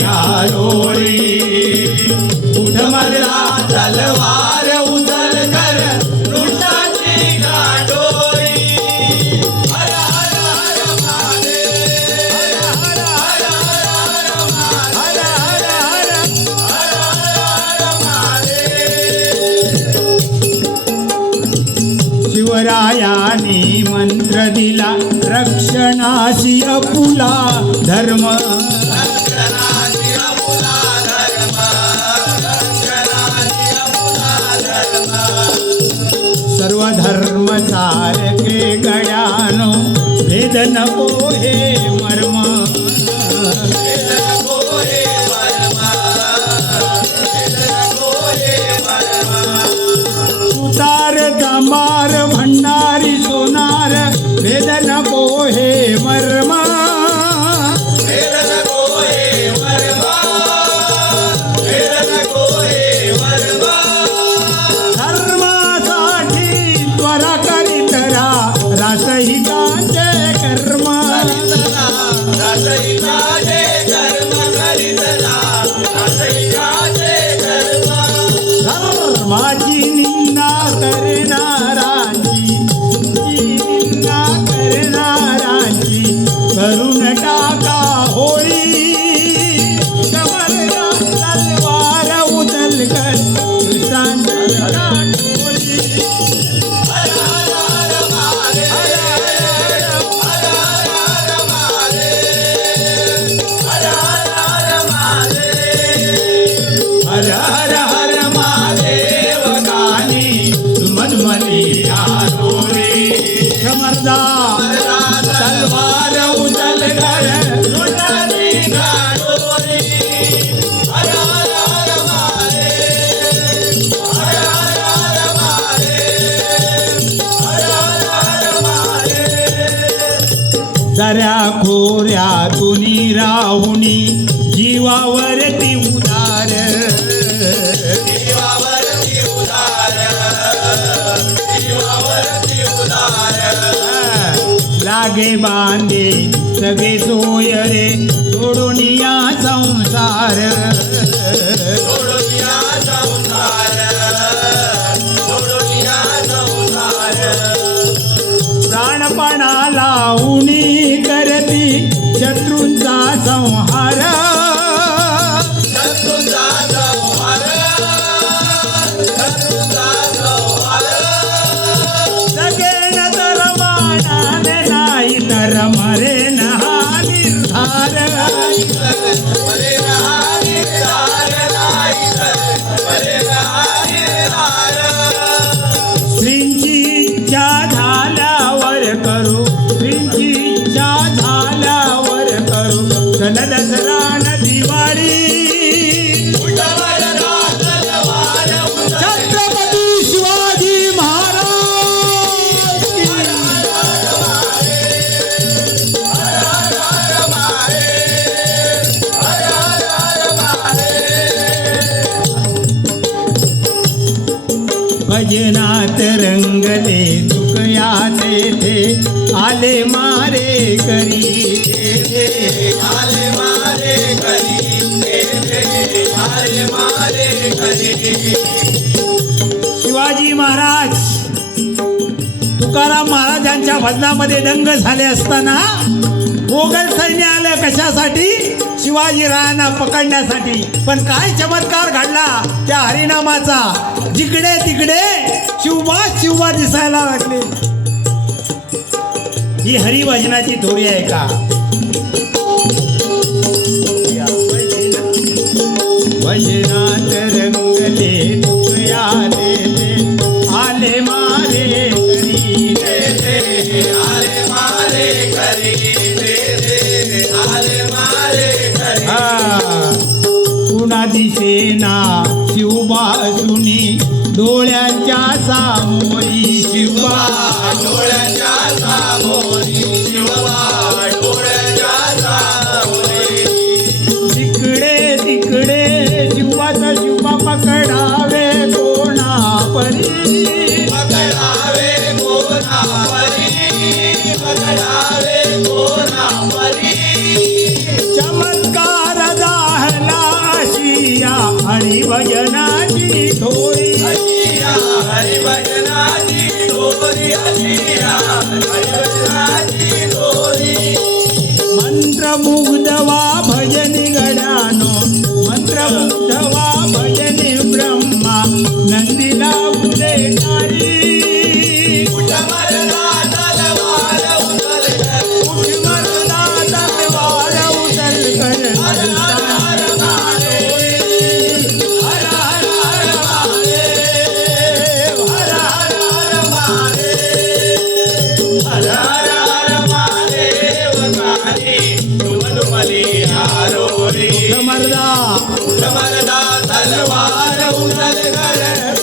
आरोळी उठ मधला मंत्र दिला रक्षणाशी अपुला धर्म. सर्वधर्म सर्व धर्म सारखे गड्यानो भेद नको हे मर्म। सुतार दमार भंडारी सोनार भेद नको हे मर्म। राजा। तलवार उचल दऱ्या खोऱ्या तुनी राहुनी जीवावरती उदार। जीवावरती उदार जीवावरती उदार। लागे बांधे सगळे सोय रे सोडून या संसार. प्राणपणाला उणी करती भजनात रंगले चुकया तेथे आले मारे करी आले मारे करी आले मारे करी शिवाजी महाराज तुकाराम महाराजांच्या भजनामध्ये दंग झाले असताना मोगल सैन्य आलं कशासाठी? शिवाजी रायांना पकडण्यासाठी. पण काय चमत्कार घडला त्या हरिनामाचा? जिकडे तिकडे शिवबा शिवबा दिसायला लागले. ही हरिभजनाची थोरी आहे का? भजनात रंगले तुया दिसेना शिवबासुनी डोळ्यांच्या सामोरी. शिवबा डोळ्याच्या सामोरी. डोळ्याच्या सामोरी. तिकडे तिकडे शिवाचा शिवा पकडावे कोणा परी. हरिभजनाची थोरी. अशिया हरिभजनाची थोरी अशिया தல்வார உதல்களே